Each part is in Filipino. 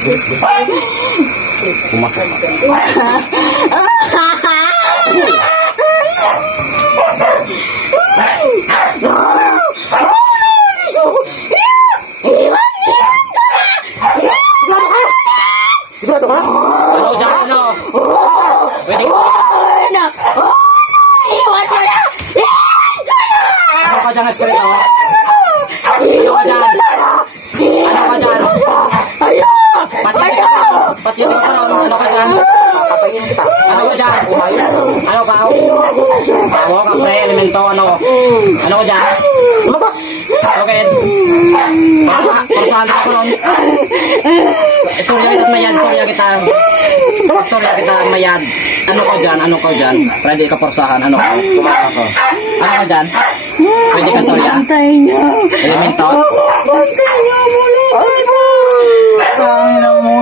Bilis. Pumasok ka. Sigurado ka? Ano dyan, ano? Pwede ka sa'yo. Ano ka dyan, Espirito? Ano ka dyan? Ano ka dyan? Patitin ka ron. Ano ka dyan? Patayin kita. Ano ka dyan? Ano ka? Tawo ka, pre. Elemento, ano? Ano ka dyan? Sumagot. Okay. Parusahan ka ron. Istorya kita mayad. Istorya kita mayad. Ano ka dyan? Pwede ka parusahan. Ano ka? Ano ka dyan? Pwede ka storya? Elemento?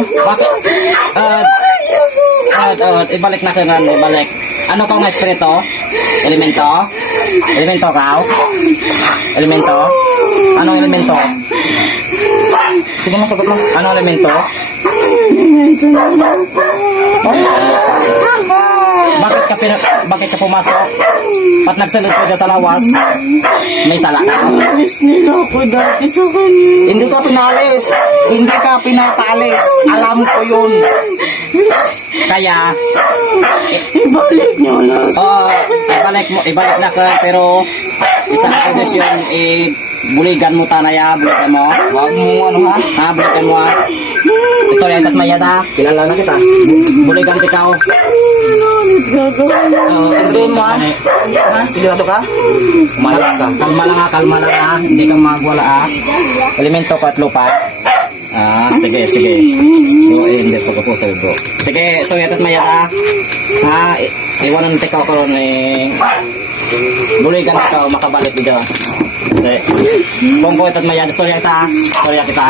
Bakit? Ibalik na kanan, ibalik. Ano kang espiritu? Elemento? Elemento ka? Elemento? Anong elemento? Sige na, sagot mo. Anong elemento? Bakit ka pumasok? At nagsalot ko dyan sa lawas? May sala ka? Alis nila ako dati sa kanya. Hindi ka pinalis. Hindi ka pinatalis. Alam ko yun. Kaya, Ibalik nyo na. ibalik na ka, pero isang kondisyon, buligan mo tanaya, buligan mo. Huwag mo, ano ha? Buligan mo ha. Istorya ito't mayad ha. Kilala na kita. Buligan kita o. Sigurado mo ha? Sigurado ka? Umayos ka. Kalma lang ha. Hindi ka magwala ha. Elemento ko at lupa. Sige. Hindi po ko sa bro. Sige, istorya ito't mayad ha. Iwanan natin ka ko ron buligan ka o makabalik dito. Kung ko ito't mayad, istorya kita.